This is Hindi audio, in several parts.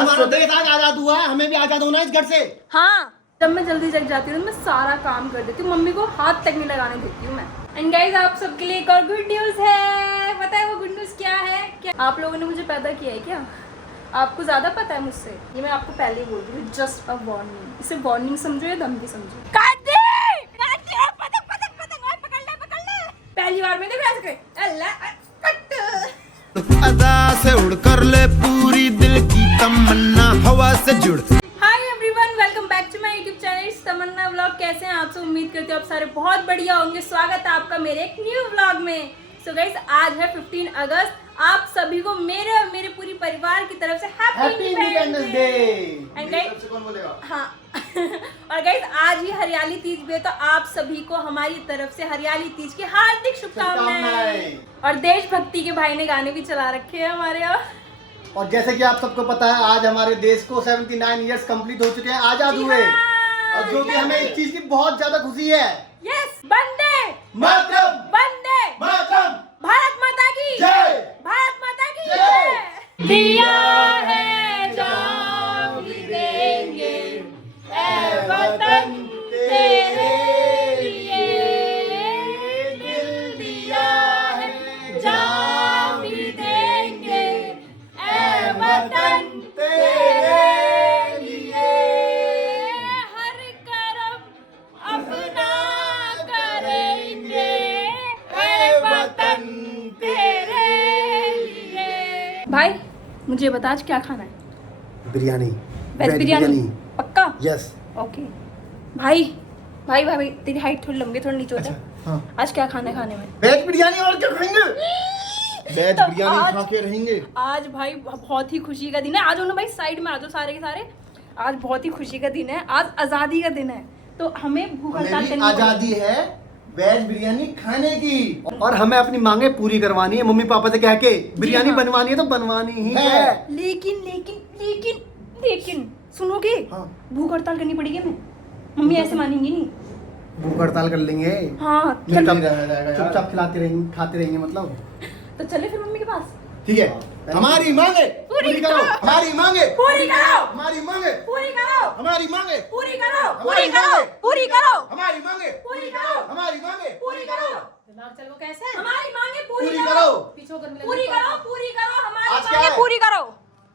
हमारा देश आज आजाद हुआ है, हमें भी आजाद होना है इस घर से। हाँ, जब मैं जल्दी जग जाती हूँ मैं सारा काम कर देती हूँ, मम्मी को हाथ तक नहीं लगाने देती हूँ मैं। एंड गाइस, आप सबके लिए एक और गुड न्यूज़ है। पता है वो गुड न्यूज़ क्या है? क्या आप लोगों ने मुझे पैदा किया है क्या? आपको ज़्यादा पता है मुझसे? ये मैं आपको पहले ही बोल रही हूँ, जस्ट अ वार्निंग। इसे वार्निंग समझो या धमकी समझो। काट दे! पतंग पतंग पतंग पकड़ ले पकड़ ले। पहली बार में देखो ऐसे करे, अल्लाह कट। अदा से उड़ कर ले पूरी दिल की तमन्ना हवा से जुड़। Hi everyone, welcome back to my YouTube channel Tamanna vlog. कैसे हैं आप सब? उम्मीद करती हूँ आप सारे बहुत बढ़िया होंगे। स्वागत है आपका मेरे एक न्यू व्लॉग में। सो गाइस, आज है 15 अगस्त। आप सभी को मेरे और मेरे पूरी परिवार की तरफ से happy independence day. And guys, कौन बोलेगा? हाँ और गाइस, आज ही हरियाली तीज भी है, तो आप सभी को हमारी तरफ से हरियाली तीज की हार्दिक शुभकामनाएं। और देशभक्ति के भाई ने गाने भी चला रखे हैं हमारे यहाँ। और जैसे कि आप सबको पता है, आज हमारे देश को 79 इयर्स कंप्लीट हो चुके हैं, आजाद हुए। और जो कि हमें इस चीज की बहुत ज्यादा खुशी है। यस, वंदे मातरम, वंदे मातरम, भारत माता की जय, भारत माता की जय। दिया है जान भी देंगे ऐ वतन तेरे लिए, दिल दिया है जान भी देंगे ऐ वतन तेरे लिए, हर करम अपना करेंगे ऐ वतन तेरे लिए। भाई, मुझे बता आज क्या खाना है? बिरयानी, वेज बिरयानी पक्का? यस। ओके भाई, भाई भाई तेरी हाइट थोड़ी लंबी थोड़ी नीचे हो जाए। हाँ। आज क्या खाना है खाने में? वेज बिरयानी। और क्या खाएंगे? वेज तो बिरयानी आज- खा के रहेंगे। आज भाई बहुत ही खुशी का दिन है। आज ना भाई साइड में आ जाओ सारे के सारे। आज बहुत ही खुशी का दिन है, आज आजादी का दिन है, तो हमें भूख हड़ताल हमें भी करनी आजादी है वेज बिरयानी खाने की, और हमें अपनी मांगे पूरी करवानी है। मम्मी पापा से कह के बिरयानी हाँ। बनवानी है तो बनवानी ही है। पड़ेगी। लेकिन लेकिन लेकिन लेकिन सुनोगे? हाँ। भूख हड़ताल करनी पड़ेगी हमें। मम्मी ऐसे मानेंगी नहीं। भूख हड़ताल कर लेंगे। हाँ, चुपचाप खिलाते रहेंगे, खाते रहेंगे मतलब। तो चले फिर मम्मी के पास। ठीक है, हमारी मांगे पूरी करो, हमारी मांगे पूरी करो, हमारी मांगे पूरी करो, हमारी मांगे पूरी करो, हमारी पूरी करो, मांगे पूरी करो, हमारी मांगे पूरी करो, हमारी मांगे पूरी करो। दिमाग चल वो कैसे? हमारी मांगे पूरी पूरी करो, करो। पीछे होकर मिलेंगे। पूरी करो, पूरी करो, हमारी आज क्या मांगे है? पूरी करो।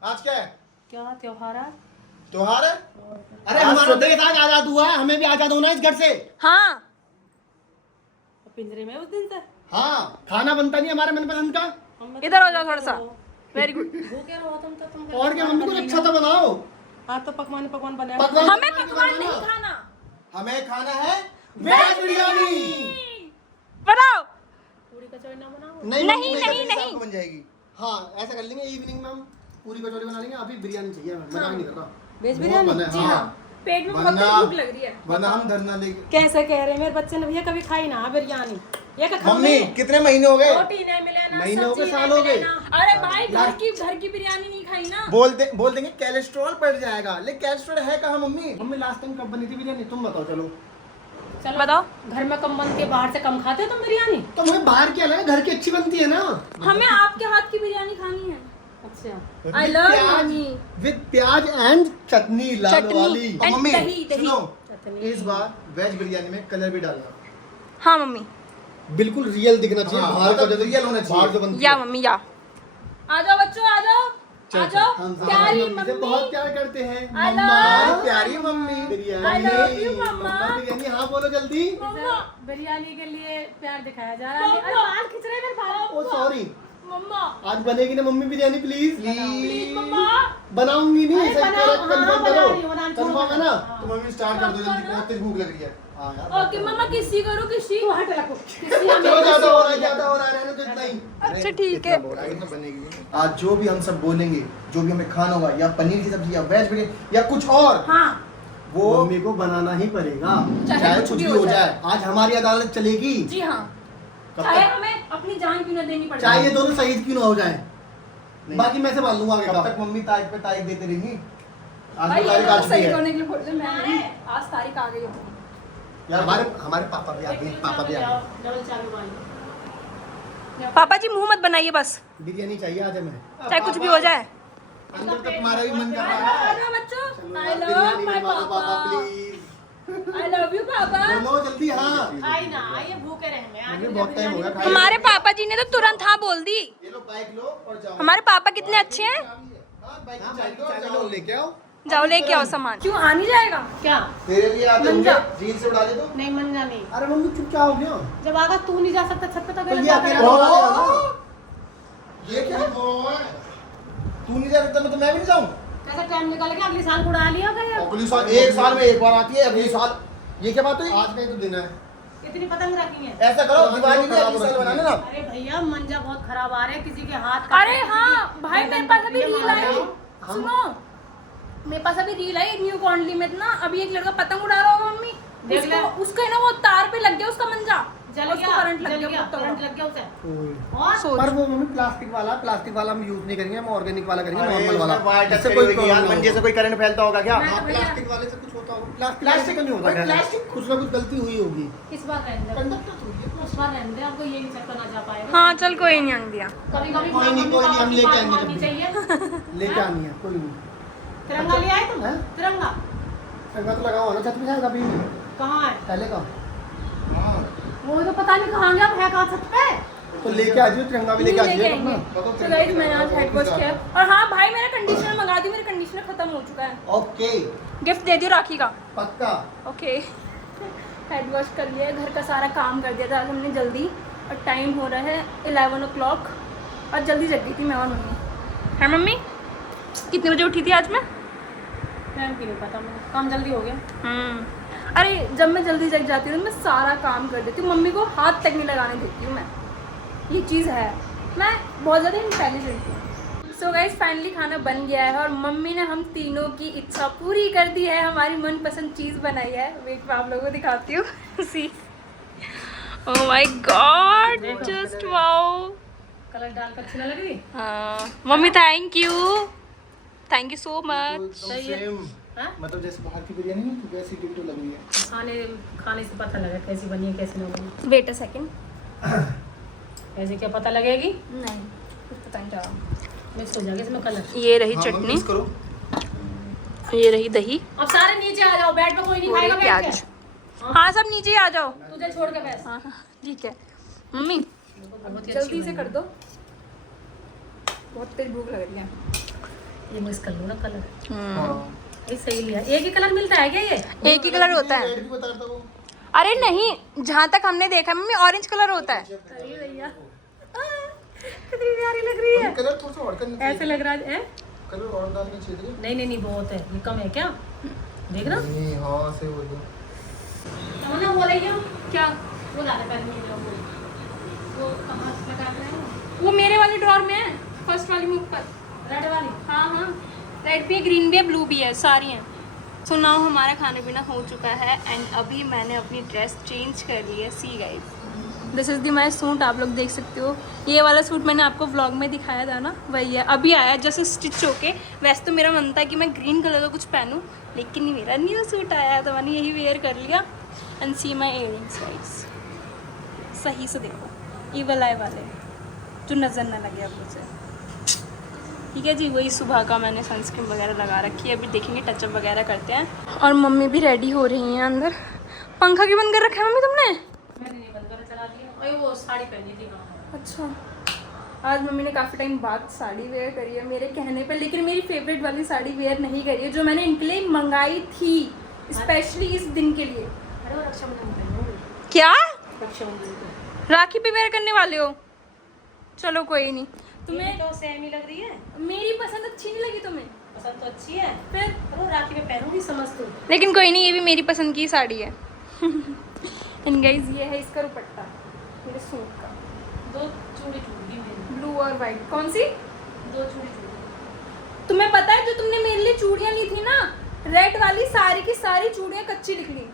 आज क्या है? क्या त्योहार है? त्योहार है? अरे हमारा देश आज आजाद हुआ है, हमें भी आजाद होना है इस घर से। हाँ, पिंजरे में उस दिन से हाँ, खाना बनता नहीं हमारे मनपसंद का। इधर हो जाओ थोड़ा सा। Very good. वो क्या रहा तुम और क्या मम्मी, कुछ अच्छा तो बनाओ। हाँ तो पकवान पकवान बने। हमें पकवान नहीं खाना, हमें खाना है वेज बिरयानी। बनाओ। पूरी कचौड़ी ना बनाओ। नहीं, मम्मी, नहीं, कचौरी नहीं। शाम को बन जाएगी। हाँ, ऐसा कर लेंगे, इवनिंग में हम पूरी कचौरी बना लेंगे। अभी बिरयानी चाहिए हमें, मजाक नहीं कर रहा। वेज वो बिरयानी? बने, जी हाँ, पेट में बहुत वरना- भूख लग रही है। वरना हम धरना लेंगे। कैसे कह रहे हैं मेरे बच्चे ने? भैया कभी खाई ना बिरयानी। ये का मम्मी, कितने महीने हो गए? रोटी नहीं मिले ना, महीने हो गए, सब्जी साल नहीं हो गए? मिले ना। अरे भाई, घर की बिरयानी नहीं खाई ना। बोल देंगे कोलेस्ट्रॉल बढ़ जाएगा, लेकिन कोलेस्ट्रॉल है कहाँ मम्मी? मम्मी लास्ट टाइम कब बनी थी बिरयानी, तुम बताओ। चलो चलो बताओ। घर में कम बनती है, बाहर से कम खाते हो तुम बिरयानी? तो हमें बाहर की अलग है, घर की अच्छी बनती है ना। हमें आपके हाथ की बिरयानी खानी है। अच्छा। I love mummy. विद प्याज एंड चटनी लाल चटनी वाली। and मम्मी दही, दही। सुनो, चटनी। इस बार वेज बिरयानी में कलर भी डालना, हाँ मम्मी। बिल्कुल रियल दिखना चाहिए। हाँ, बाहर का मतलब जो रियल होना चाहिए, बाहर जो बनती या है। मम्मी या। आ जाओ बच्चों, आ जाओ, आ जाओ। हम प्यारी मम्मी से मम्मी। बहुत प्यार करते हैं। I मम्मा, love- हमारी प्यारी mummy biryani. I love you, मम्मा। बिरयानी, हाँ बोलो जल्दी। मम्मा, बिरयानी के लिए प्यार दिखाया जा रहा है। अरे मम्मा। बाल खिंच रहे हैं मेरे बाल। ओ सॉरी, मम्मा, आज बनेगी ना मम्मी बिरयानी? प्लीज प्लीज मम्मा। बनाऊंगी नहीं, अरे सही बनाओ, करो, हाँ, कंफर्म बना करो। रही हूँ, बना रही हूँ, कंफर्म है ना? हाँ। तो मम्मी स्टार्ट कर दो जल्दी, बहुत तेज भूख लग रही है। हाँ यार। ओके मम्मा, किसी करो किसी। तू हट लगो। चलो, ज्यादा हो रहा है, ज्यादा हो रहा है, रहने दो इतना ही। अच्छा ठीक है। इतना बनेगी। आज जो भी हम सब बोलेंगे, जो भी हमें खाना होगा, या पनीर की सब्जी, या वेज बिरयानी, या कुछ और, हाँ, वो मम्मी को बनाना ही पड़ेगा, चाहे कुछ भी हो जाए। आज हमारी अदालत चलेगी। जी हाँ। कब चाहे तक? हमें अपनी जान क्यों न देनी पड़े। चाहे ये दोनों शहीद क्यों ना हो जाए, नहीं। बाकी मैं संभाल लूंगा आगे कब का। तक मम्मी तारीख पे तारीख देते रहेंगी? आज भाई तो ये तारीख तो आज भी सही है होने के लिए बोल रहे हैं, मैं नहीं। आज तारीख आ गई है। यार। हमारे पापा भी आ गए, पापा भी आ गए। डबल चालू वाली। पापा जी मुंह मत बनाइए बस, बिरयानी चाहिए आज हमें। चाहे कुछ भी हो जाए। अंदर तक तुम्हारा भी मन कर रहा है। हेलो बच्चों, आई लव बिरयानी माय बनवा दो पापा पापा, प्लीज। आई लव यू पापा। बोलो जल्दी हाँ। खाई ना, ये भूखे रहे मैं आज मुझे बहुत टाइम हो गया खाए। हमारे पापा जी ने तो तुरंत हाँ बोल दी। ये लो बाइक लो और जाओ। हमारे पापा कितने अच्छे हैं। हाँ बाइक लो लेके आओ। जाओ लेके आओ सामान। क्यों आ नहीं जाएगा क्या तेरे लिए आते मंजा। होंगे जीन से उड़ा दे दो। नहीं मंजा नहीं, अरे मम्मी चुप क्या हो गया? जब आगा तू नहीं जा सकता छत पे तो तो ये अकेला अकेला जा उड़ा रहा देगा ना। ये क्या? तू नहीं जा सकता तो मैं भी नहीं जाऊँ। कैसा टाइम निकाल के अगले साल उड़ा लिया गया। अगली साल एक साल में एक बार आती है, अगली साल ये क्या बात हुई? आज का ही तो दिन है। कितनी पतंग रखी है। ऐसा करो दिवाली में अगली साल बनाना ना। अरे भैया मंजा बहुत खराब आ रहे हैं, किसी के हाथ का। अरे हाँ भाई, मेरे पास अभी रील आई। सुनो, मेरे पास अभी रील आई न्यू कॉन्डली में ना, अभी एक लड़का पतंग उड़ा रहा होगा मम्मी, देख ले। उसका है ना वो तार पे लग गया उसका मंजा, जल उसको गया, करंट लग जल गया, गया, बहुत करंट तगड़ा। लग गया उसे। और सोच। पर वो मम्मी प्लास्टिक वाला हम यूज नहीं करेंगे, हम ऑर्गेनिक वाला करेंगे, नॉर्मल वाला। इससे इससे कोई कोई problem मंजे से नहीं कोई करंट फैलता होगा क्या? मैं- होगा। भैया। प्लास्टिक वाले से कुछ होता होगा। प्लास्टिक नहीं होता भाई, क्या? प्लास्टिक कुछ ना कुछ गलती हुई होगी। इस बार रहने दे, कंडक्टर थोड़ी है। इस बार रहने दे, आपको ये नहीं चक्कर ना जा पाएगा। हाँ चल कोई नहीं आंग दिया। कभी कभी कोई नहीं, हम लेके आएंगे माननी जब भी। चाहिए। लेके आनी है, कोई नहीं। तिरंगा ले आए तुम? हैं? तिरंगा संगा तो लगाओ ना छत पे जाएगा अभी भी। कहाँ है? पहले का वो तो पता नहीं कहाँ गया, है कहाँ छत पे? तो लेके आ जाओ, तिरंगा भी लेके आ लेके जाइए आएंगे। अपना। तो गाइस मैंने आज हेड वॉश किया, और हाँ भाई मेरा कंडीशनर मंगा दी, मेरा कंडीशनर खत्म हो चुका है। ओके गिफ्ट दे दियो राखी का। पक्का। ओके, हेड वॉश कर लिया, घर का सारा काम कर दिया था आज हमने जल्दी, और टाइम हो रहा है 11 o'clock, और जल्दी जग गई थी मैं और मम्मी। है मम्मी? कितने बजे उठी थी आज मैं? टाइम की नहीं पता मुझे, काम जल्दी हो गया। अरे जब मैं जल्दी जग जाती हूँ मैं सारा काम कर देती हूँ, मम्मी को हाथ तक नहीं लगाने देती हूँ मैं, ये चीज़ है, मैं बहुत ज़्यादा इंटेलिजेंट हूँ। सो गाइस फाइनली खाना बन गया है, और मम्मी ने हम तीनों की इच्छा पूरी कर दी है, हमारी मनपसंद चीज़ बनाई है। वेट मैं आप लोगों को दिखाती हूँ। See, oh my god, just wow. Colour डालकर अच्छी ना लग रही? हाँ mummy thank you so much. सही है। हाँ? मतलब जैसे बाहर की बिरयानी नहीं तो वैसी डिट्टो लग रही है। खाने से पता लगा कैसी बनी है कैसी नहीं बनी। वेट अ सेकंड, ऐसे क्या पता लगेगी? नहीं कुछ पता नहीं चला। मिक्स हो जाएगा इसमें कलर। ये रही हाँ, चटनी, मिक्स करो। ये रही दही, अब सारे नीचे आ जाओ, बेड पे कोई नहीं थोड़े खाएगा बैठ प्याज। के। हाँ सब नीचे ही आ जाओ। तुझे छोड़ के बैठ। हाँ हाँ ठीक है मम्मी, बहुत ही जल्दी अच्छी से बनी। कर दो, बहुत तेज भूख लग रही है। ये मिक्स कर लो ना कलर, हाँ। ये सही लिया। एक ही कलर मिलता है क्या ये? एक ही कलर होता है। रेड भी बता रहा था वो। अरे नहीं, जहाँ तक हमने देखा है मम्मी ऑरेंज कलर होता है। अरे भैया कितनी प्यारी लग रही है। कलर थोड़ा सा और करना चाहिए। ऐसे लग रहा है। कलर और डालना चाहिए। नहीं बहुत है, ये कम है क्या? देख ना नहीं हाँ से हो गया। तमन्ना बोल रही है क्या? वो ला दे पहले ये लोग वो कहाँ से लगा रहे हैं? वो मेरे वाले ड्रॉर में है, फर्स्ट वाली में ऊपर। रेड वाली। हाँ हाँ, रेड भी है, ग्रीन भी है, ब्लू भी है, सारी हैं। सो नाउ हमारा खाना पीना हो चुका है, एंड अभी मैंने अपनी ड्रेस चेंज कर ली है। See guys, this is the my suit, आप लोग देख सकते हो। ये वाला सूट मैंने आपको व्लॉग में दिखाया था ना, वही है, अभी आया जैसे स्टिच होके। वैसे तो मेरा मन था कि मैं ग्रीन कलर का कुछ पहनूं, लेकिन मेरा न्यू सूट आया तो मैंने यही वेयर कर लिया। And see my earrings guys, सही से देखो, ईवल आई वाले जो नज़र ना लगे अब मुझे। ठीक है जी, वही सुबह का मैंने सनस्क्रीन वगैरह लगा रखी है, अभी देखेंगे टचअप वगैरह करते हैं। और मम्मी भी रेडी हो रही हैं अंदर। पंखा क्यों बंद कर रखा है मम्मी तुमने? मैंने नहीं बंद कर चला दिया। अरे वो साड़ी पहनी थी कहाँ? अच्छा, आज मम्मी ने काफ़ी टाइम बाद साड़ी वेयर करी है मेरे कहने पे, लेकिन मेरी फेवरेट वाली साड़ी वेयर नहीं करी है जो मैंने इनके लिए मंगाई थी स्पेशली इस दिन के लिए। अरे वो रक्षाबंधन पहनूंगी। क्या रक्षाबंधन को राखी पे वेयर करने वाले हो? चलो कोई नहीं, तुम्हें तो सेम ही लग रही है। मेरी पसंद अच्छी नहीं लगी तुम्हें? पसंद तो अच्छी है, फिर पर वो राखी में पहनूंगी समझ तू। लेकिन कोई नहीं, ये भी मेरी पसंद की साड़ी है। एंड गाइस ये है इसका दुपट्टा मेरे सूट का, दो चूड़ी टूट गई मेरी। ब्लू और वाइट। कौन सी? दो चूड़ी टूट गई। तुम्हें पता है जो तुमने मेरे लिए चूड़ियां ली थी ना, रेड वाली, सारी की सारी चूड़ियां कच्ची निकली,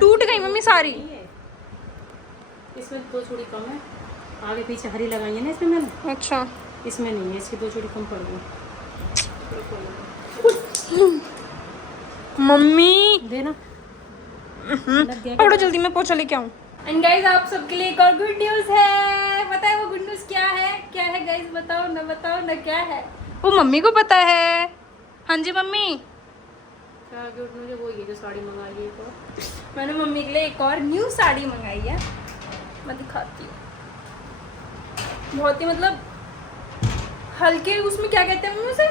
टूट गई मम्मी सारी। नहीं है। इसमें दो चूड़ी कम है, आगे पीछे हरी लगाई है ना इसमें मैंने, अच्छा इसमें नहीं है, इसकी दो चूड़ी कम पड़ गई। मम्मी देना लग गया पकड़ो जल्दी, मैं पोछा लेके आऊँ। एंड गाइस आप सबके लिए एक और गुड न्यूज़ है। पता है वो गुड न्यूज़ क्या है? क्या है गाइस, बताओ ना क्या है? वो मम्मी को पता है। हाँ जी मम्मी। क्या गिफ्ट मुझे वो ये जो साड़ी मंगाई है एक और। मैंने मम्मी के लिए एक और न्यू साड़ी मंगाई है, मैं दिखाती हूँ। बहुत ही मतलब हल्के, उसमें क्या कहते हैं मम्मी उसे?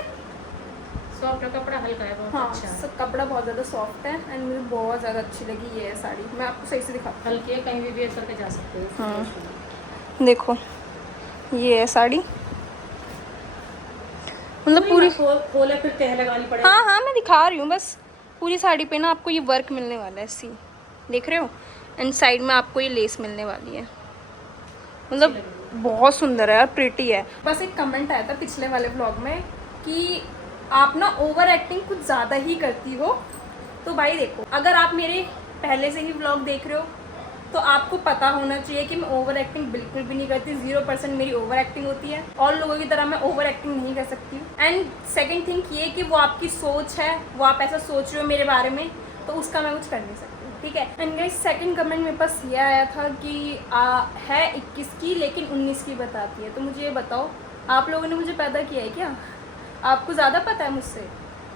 सॉफ्ट कपड़ा, हल्का है, बहुत हाँ, अच्छा है। सब कपड़ा बहुत ज़्यादा सॉफ्ट है एंड मुझे बहुत ज़्यादा अच्छी लगी ये साड़ी। मैं आपको सही से दिखाती हल्की है, कहीं भी वेयर करके जा सकते हो। हाँ। हूँ। देखो ये है साड़ी, मतलब पूरी। खोले फिर तह लगानी पड़ेगी। हाँ हाँ मैं दिखा रही हूँ बस। पूरी साड़ी पे ना आपको ये वर्क मिलने वाला है, सी देख रहे हो? एंड साइड में आपको ये लेस मिलने वाली है, मतलब बहुत सुंदर है और प्रिटी है। बस एक कमेंट आया था पिछले वाले व्लॉग में कि आप ना ओवर एक्टिंग कुछ ज़्यादा ही करती हो। तो भाई देखो, अगर आप मेरे पहले से ही व्लॉग देख रहे हो तो आपको पता होना चाहिए कि मैं ओवर एक्टिंग बिल्कुल भी नहीं करती। 0% मेरी ओवर एक्टिंग होती है, और लोगों की तरह मैं ओवर एक्टिंग नहीं कर सकती। एंड सेकेंड थिंग ये कि वो आपकी सोच है, वो आप ऐसा सोच रहे हो मेरे बारे में, तो उसका मैं कुछ कर नहीं सकती, ठीक है। एंड गाइस सेकंड कमेंट मेरे पास ये आया था कि है 21 की लेकिन 19 की बताती है। तो मुझे ये बताओ, आप लोगों ने मुझे पैदा किया है क्या? आपको ज़्यादा पता है मुझसे?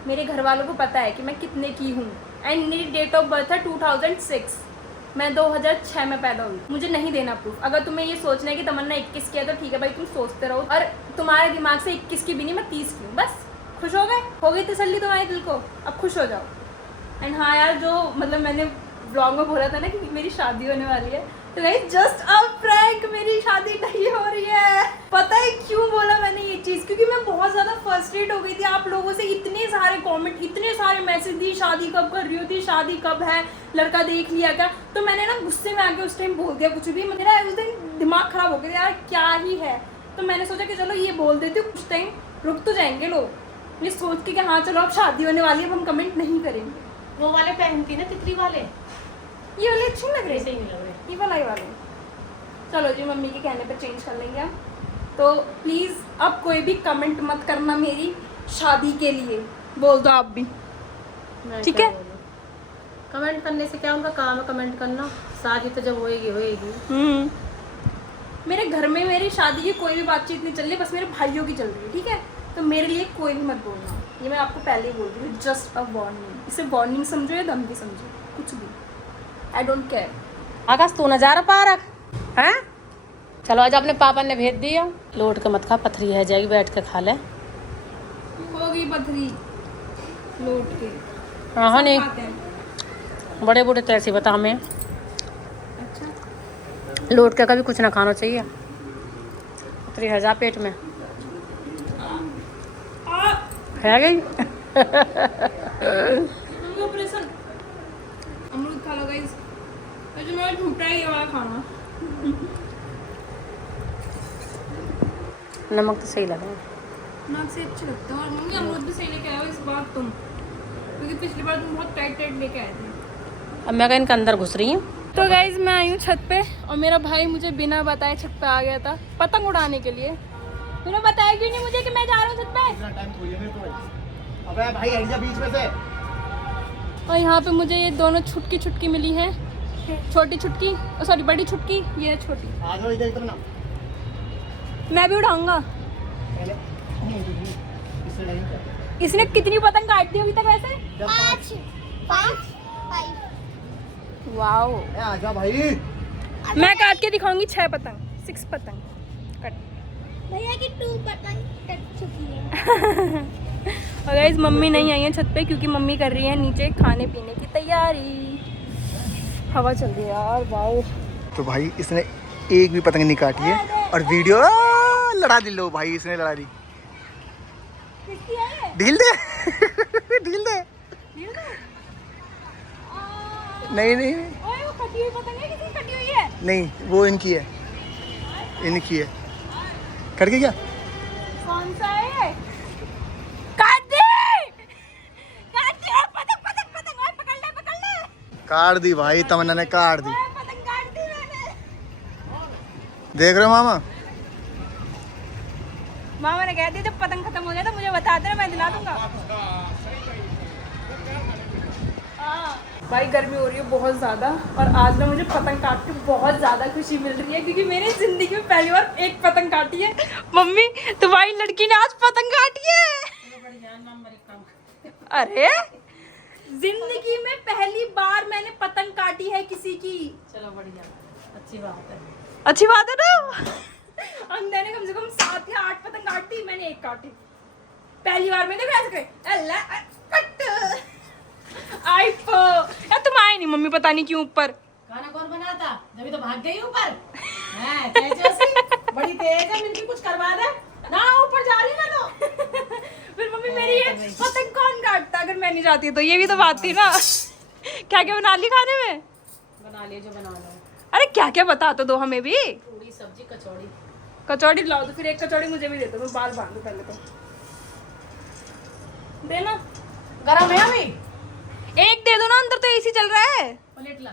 मेरे घर वालों को पता है कि मैं कितने की हूँ। एंड मेरी डेट ऑफ बर्थ है 2006, मैं 2006 में पैदा हुई। मुझे नहीं देना प्रूफ। अगर तुम्हें ये सोचना है कि तमन्ना 21 की है तो ठीक है भाई, तुम सोचते रहो। और तुम्हारे दिमाग से 21 की भी नहीं, मैं 30 की हूँ। बस खुश हो गए? हो गई तसल्ली तुम्हारे दिल को? अब खुश हो जाओ। एंड हाँ यार, जो मतलब मैंने ब्लॉग में बोला था ना कि मेरी शादी होने वाली है, तो गाइस जस्ट अ प्रैंक, मेरी शादी नहीं हो रही है। पता है क्यों बोला मैंने ये चीज़? क्योंकि मैं बहुत ज़्यादा फ्रस्ट्रेट हो गई थी। आप लोगों से इतने सारे कमेंट, इतने सारे मैसेज दिए, शादी कब कर रही होती, शादी कब है, लड़का देख लिया क्या? तो मैंने ना गुस्से में आके उस टाइम बोल दिया कुछ भी। मेरा उस दिन दिमाग खराब हो गया, यार क्या ही है। तो मैंने सोचा कि चलो ये बोल देती हूँ, कुछ टाइम रुक तो जाएंगे लोग, ये सोच के कि हाँ चलो अब शादी होने वाली है, अब हम कमेंट नहीं करेंगे। वो वाले पहनती ना तितली वाले, ये वाले अच्छे लग रहे ऐसे हैं, ही नहीं लग रहे। ये वाला ही वाले। चलो जी, मम्मी के कहने पर चेंज कर लेंगे हम। तो प्लीज़ अब कोई भी कमेंट मत करना मेरी शादी के लिए, बोल दो आप भी, ठीक है? कमेंट करने से क्या, उनका काम है कमेंट करना। शादी तो जब होएगी होएगी। मेरे घर में मेरी शादी की कोई भी बातचीत नहीं चल रही, बस मेरे भाइयों की चल रही है, ठीक है? तो मेरे लिए कोई भी मत बोलना, ये मैं आपको पहले ही बोल रही हूँ। जस्ट अ वार्निंग, इसे वार्निंग समझो या धमकी समझो, कुछ भी, आई डोंट केयर। आकाश तू नजारा पा रख है। चलो आज अपने पापा ने भेज दिया। लोट के मत खा, पथरी है जाएगी, बैठ के खा ले। होगी पथरी लोट के। हाँ नहीं, खाते हैं। बड़े बूढ़े तैसी बता हमें। अच्छा, लोट के कभी कुछ ना खाना चाहिए, पथरी है जा पेट में है गई। ऑपरेशन। अमरूद खा लो गाइस, जो मेरा झूठा है ये वाला खाना। नमक तो सही लगा। नाक से अच्छे लगते हैं। और मम्मी अमरूद भी सही लेके आए हो इस बार तुम, क्योंकि पिछली बार तुम बहुत टाइट टाइट लेके आए थे। अब मैं इनके अंदर घुस रही हूँ। तो गाइज मैं आई हूँ छत पे, और मेरा भाई मुझे बिना बताए छत पे आ गया था पतंग उड़ाने के लिए। तूने बताया क्यों नहीं मुझे कि मैं जा रहा हूँ छत पे? इतना टाइम थोड़ी है मेरे को। अबे भाई हट जा बीच में से। और यहाँ पे मुझे ये दोनों छुटकी छुटकी मिली है, छोटी छुटकी, सॉरी बड़ी छुटकी, ये है छोटी। आ जाओ इधर इधर ना। मैं भी उड़ाऊंगा। पहले इससे नहीं कर। इसने कितनी पतंग काट दी अभी तक वैसे? वाओ, आ जा भाई। मैं काट के दिखाऊंगी 6 पतंग, 6 पतंग कट। भैया की 2 पतंग कट चुकी है। और गाइस मम्मी नहीं आई है छत पे, क्योंकि मम्मी कर रही है नीचे खाने पीने की तैयारी। हवा चल रही है यार, वाओ। तो भाई इसने एक भी पतंग नहीं काटी है, और वीडियो लड़ा दी। लो भाई इसने लड़ा दी। किसकी है? ढील दे। ढील दे। नहीं नहीं ओए वो कटी हुई पतंग है, किसकी कटी हुई है? नहीं, वो इनकी है, इनकी है। कट गई क्या? कौन सा है? काट दे, काट दे। ओए पतंग पतंग पतंग, ओए पकड़ ले पकड़ ले। काट दी भाई, तमन्ना ने काट दी। ओए पतंग काट दी मैंने। देख रहे हो मामा? मामा ने कह दिया जब पतंग खत्म हो जाए तो मुझे बता देना, मैं दिला दूंगा। भाई गर्मी हो रही है बहुत ज़्यादा और आज ना मुझे पतंग काट के बहुत ज़्यादा खुशी मिल रही है क्योंकि मेरी ज़िंदगी में पहली बार एक पतंग काटी है। मम्मी तुम्हारी लड़की ने आज पतंग काटी है। अरे जिंदगी में पहली बार मैंने पतंग काटी है किसी की। चलो बढ़िया, अच्छी बात है। अच्छी बात है ना। अंदर ने कम से कम 7 या 8 पतंग काटी, मैंने एक काटी। पहली बार में देखो ऐसे करे अल्लाह कट आई पो। यार तुम आए नहीं मम्मी पता नहीं क्यों ऊपर। खाना कौन बनाता? जब तो भाग गई ऊपर। हैं तेजस्वी बड़ी तेज है, मिलके कुछ करवा दे ना, ऊपर जा रही मैं तो। फिर मम्मी मेरी ये पतंग कौन काटता अगर मैं नहीं जाती तो, ये भी तो बात थी ना। क्या क्या बना ली खाने में? बना लिए जो बनाना है। अरे क्या क्या बता तो दो हमें भी। पूरी सब्जी कचौड़ी। कचौड़ी लाओ तो फिर एक कचौड़ी मुझे भी दे दो, मैं बाल बांधू पहले तो। देना गरम है अभी? एक दे दो ना, अंदर तो एसी चल रहा है। प्लेट ला।